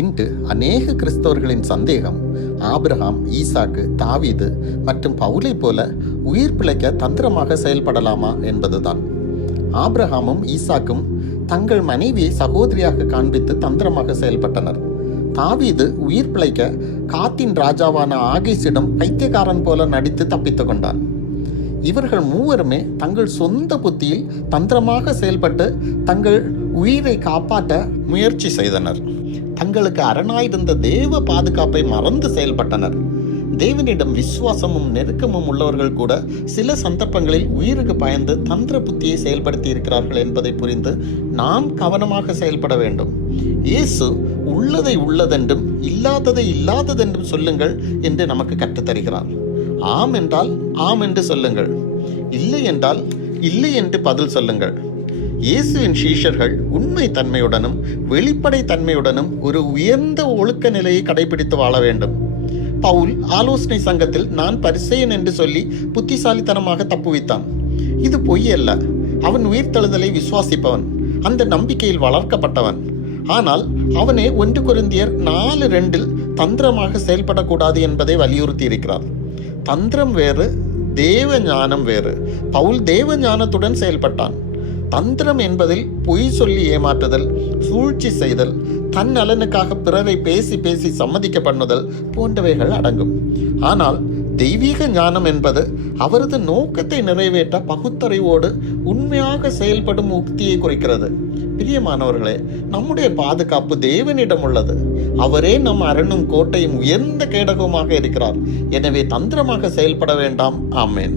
இன்று அநேக கிறிஸ்தவர்களின் சந்தேகம் ஆபிரகாம், ஈசாக்கு, தாவீது மற்றும் பவுலை போல உயிர் பிழைக்க தந்திரமாக செயல்படலாமா என்பதுதான். ஆபிரகாமும் ஈசாக்கும் தங்கள் மனைவியை சகோதரியாக காண்பித்து தந்திரமாக செயல்பட்டனர். தாவீது உயிர் பிழைக்க காத்தின் ராஜாவான ஆகீசிடம் பைத்தியக்காரன் போல நடித்து தப்பித்து கொண்டான். இவர்கள் மூவருமே தங்கள் சொந்த புத்தியில் தந்திரமாக செயல்பட்டு தங்கள் உயிரை காப்பாற்ற முயற்சி செய்தனர். தங்களுக்கு அரணாயிருந்த தேவ பாதுகாப்பை மறந்து செயல்பட்டனர். தேவனிடம் விசுவாசமும் நெருக்கமும் உள்ளவர்கள் கூட சில சந்தர்ப்பங்களில் உயிருக்கு பயந்து தந்திர புத்தியை செயல்படுத்தி இருக்கிறார்கள் என்பதை புரிந்து நாம் கவனமாக செயல்பட வேண்டும். இயேசு உள்ளதை உள்ளதென்றும் இல்லாததை இல்லாததென்றும் சொல்லுங்கள் என்று நமக்கு கற்றுத்தருகிறார். ஆம் என்றால் ஆம் என்று சொல்லுங்கள், இல்லை என்றால் இல்லை என்று பதில் சொல்லுங்கள். இயேசுவின் சீஷர்கள் உண்மை தன்மையுடனும் வெளிப்படை தன்மையுடனும் ஒரு உயர்ந்த ஒழுக்க நிலையை கடைபிடித்து வாழ வேண்டும். பவுல் ஆலோசனை சங்கத்தில் நான் பரிசேயன் என்று சொல்லி புத்திசாலித்தனமாக தப்புவித்தான். இது பொய் அல்ல. அவன் உயிர்த்தெழுதலை விசுவாசிப்பவன், அந்த நம்பிக்கையில் வளர்க்கப்பட்டவன். ஆனால் அவனே 1 கொரிந்தியர் 4:2 தந்திரமாக செயல்படக்கூடாது என்பதை வலியுறுத்தி இருக்கிறார். தந்திரம் வேறு, தேவ ஞானம் வேறு. பவுல் தேவ ஞானத்துடன் செயல்பட்டான். தந்திரம் என்பதில் பொய் சொல்லி ஏமாற்றுதல், சூழ்ச்சி செய்தல், தன் நலனுக்காக பிறரை பேசி பேசி சம்மதிக்க பண்ணுதல் போன்றவைகள் அடங்கும். ஆனால் தெய்வீக ஞானம் என்பது அவரது நோக்கத்தை நிறைவேற்ற பகுத்தறிவோடு உண்மையாக செயல்படும் உக்தியை குறிக்கிறது. பிரியமானவர்களே, நம்முடைய பாதுகாப்பு தேவனிடம் உள்ளது. அவரே நம் அரணும் கோட்டையும் உயர்ந்த கேடகமாக இருக்கிறார். எனவே தந்திரமாக செயல்பட வேண்டாம். ஆமென்.